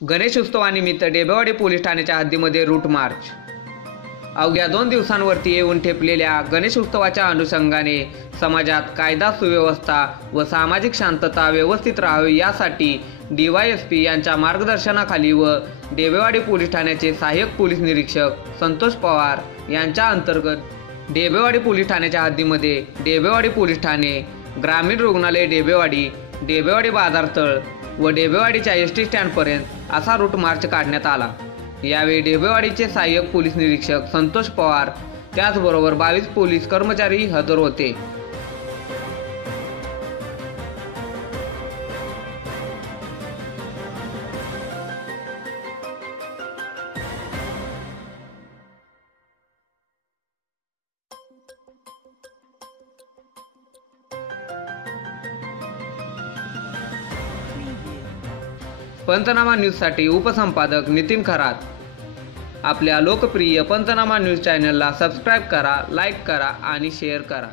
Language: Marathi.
गणेशोत्सवानिमित्त डेबेवाडी पोलीस ठाण्याच्या हद्दीमध्ये रूट मार्च। अवघ्या 2 दिवसांवरती येऊन ठेपलेल्या गणेशोत्सवाच्या अनुषंगाने समाजात कायदा सुव्यवस्था व सामाजिक शांतता व्यवस्थित राहावी यासाठी DYSP यांच्या मार्गदर्शनाखाली व डेबेवाडी पोलीस ठाण्याचे सहाय्यक पोलीस निरीक्षक संतोष पवार यांच्या अंतर्गत डेबेवाडी पोलीस ठाण्याच्या हद्दीमध्ये डेबेवाडी पोलीस ठाणे, ग्रामीण रुग्णालय डेबेवाडी, डेबेवाडी बाजारतळ व डेबेवाडीच्या ST स्टँडपर्यंत असा रूट मार्च काढण्यात आला। यावेळी डेबेवाडीचे सहाय्यक पोलीस निरीक्षक संतोष पवार त्याचबरोबर 22 पोलीस कर्मचारी हजर होते। पंचनामा न्यूजसाठी उपसंपादक नितीन खरात। आपल्या लोकप्रिय पंचनामा न्यूज चॅनलला सबस्क्राईब करा, लाईक करा आणि शेअर करा।